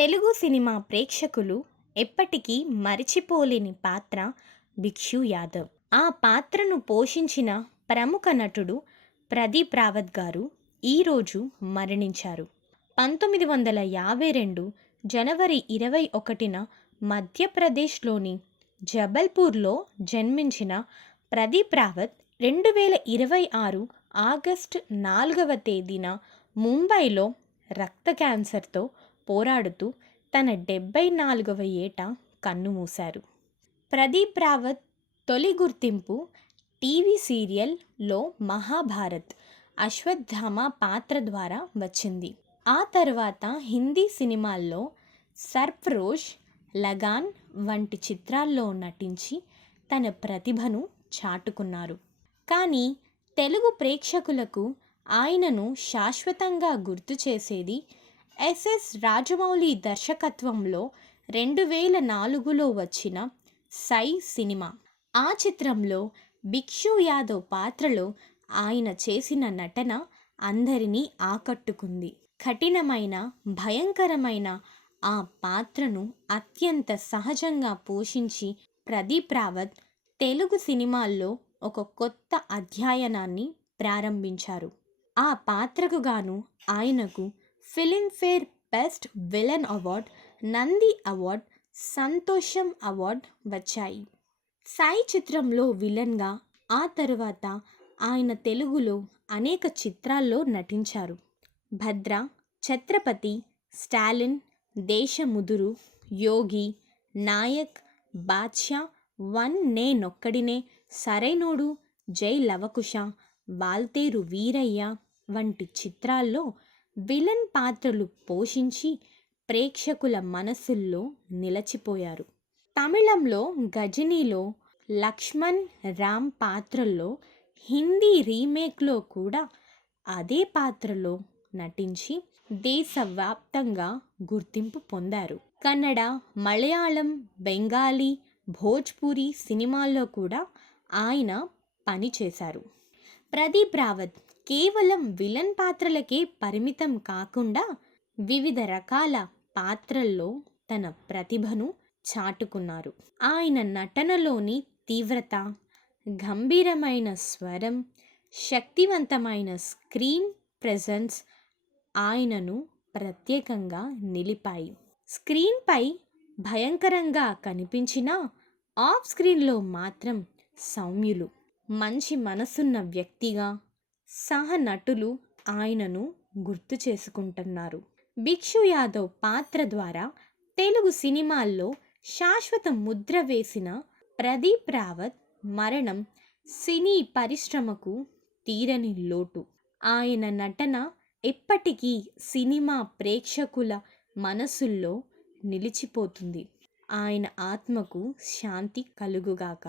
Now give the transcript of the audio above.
Telugu cinema ప్రేక్షకులు ఎప్పటికీ మరిచిపోలేని పాత్ర భిక్షు యాదవ్. ఆ పాత్రను పోషించిన ప్రముఖ నటుడు ప్రదీప్ రావత్ గారు ఈరోజు మరణించారు. 1952 జనవరి 21న మధ్యప్రదేశ్లోని జబల్పూర్లో జన్మించిన ప్రదీప్ రావత్ 2026 ఆగస్టు 4వ తేదీన ముంబైలో రక్త క్యాన్సర్తో పోరాడుతూ తన 74వ ఏట కన్నుమూశారు. ప్రదీప్ రావత్ తొలి గుర్తింపు టీవీ సీరియల్లో మహాభారత్ అశ్వత్థామ పాత్ర ద్వారా వచ్చింది. ఆ తర్వాత హిందీ సినిమాల్లో సర్ఫరోష్, లగాన్ వంటి చిత్రాల్లో నటించి తన ప్రతిభను చాటుకున్నారు. కానీ తెలుగు ప్రేక్షకులకు ఆయనను శాశ్వతంగా గుర్తు చేసేది ఎస్ఎస్ రాజమౌళి దర్శకత్వంలో 2004లో వచ్చిన సై సినిమా. ఆ చిత్రంలో భిక్షు యాదవ్ పాత్రలో ఆయన చేసిన నటన అందరినీ ఆకట్టుకుంది. కఠినమైన, భయంకరమైన ఆ పాత్రను అత్యంత సహజంగా పోషించి ప్రదీప్ రావత్ తెలుగు సినిమాల్లో ఒక కొత్త అధ్యాయనాన్ని ప్రారంభించారు. ఆ పాత్రకు గాను ఆయనకు Filmfare best villain award, Nandi award, సంతోషం అవార్డ్ వచ్చాయి. సై చిత్రంలో విలన్గా, ఆ తరువాత ఆయన తెలుగులో అనేక చిత్రాల్లో నటించారు. భద్ర, ఛత్రపతి, స్టాలిన్, దేశముదురు, యోగి, నాయక్, బాద్షా, వన్ నేనొక్కడినే, సరైనోడు, జై లవకుశ, వాల్తేరు వీరయ్య వంటి చిత్రాల్లో విలన్ పాత్రలు పోషించి ప్రేక్షకుల మనసుల్లో నిలిచిపోయారు. తమిళంలో గజనీలో లక్ష్మణ్ రామ్ పాత్రల్లో, హిందీ రీమేక్లో కూడా అదే పాత్రలో నటించి దేశవ్యాప్తంగా గుర్తింపు పొందారు. కన్నడ, మలయాళం, బెంగాలీ, భోజ్పురి సినిమాల్లో కూడా ఆయన పనిచేశారు. ప్రదీప్ రావత్ కేవలం విలన్ పాత్రలకే పరిమితం కాకుండా వివిధ రకాల పాత్రల్లో తన ప్రతిభను చాటుకున్నారు. ఆయన నటనలోని తీవ్రత, గంభీరమైన స్వరం, శక్తివంతమైన స్క్రీన్ ప్రెజెన్స్ ఆయనను ప్రత్యేకంగా నిలిపాయి. స్క్రీన్పై భయంకరంగా కనిపించినా ఆఫ్ స్క్రీన్లో మాత్రం సౌమ్యులు, మంచి మనసున్న వ్యక్తిగా సహనటులు ఆయనను గుర్తు చేసుకుంటున్నారు. భిక్షు యాదవ్ పాత్ర ద్వారా తెలుగు సినిమాల్లో శాశ్వత ముద్ర వేసిన ప్రదీప్ రావత్ మరణం సినీ పరిశ్రమకు తీరని లోటు. ఆయన నటన ఎప్పటికీ సినిమా ప్రేక్షకుల మనసుల్లో నిలిచిపోతుంది. ఆయన ఆత్మకు శాంతి కలుగుగాక.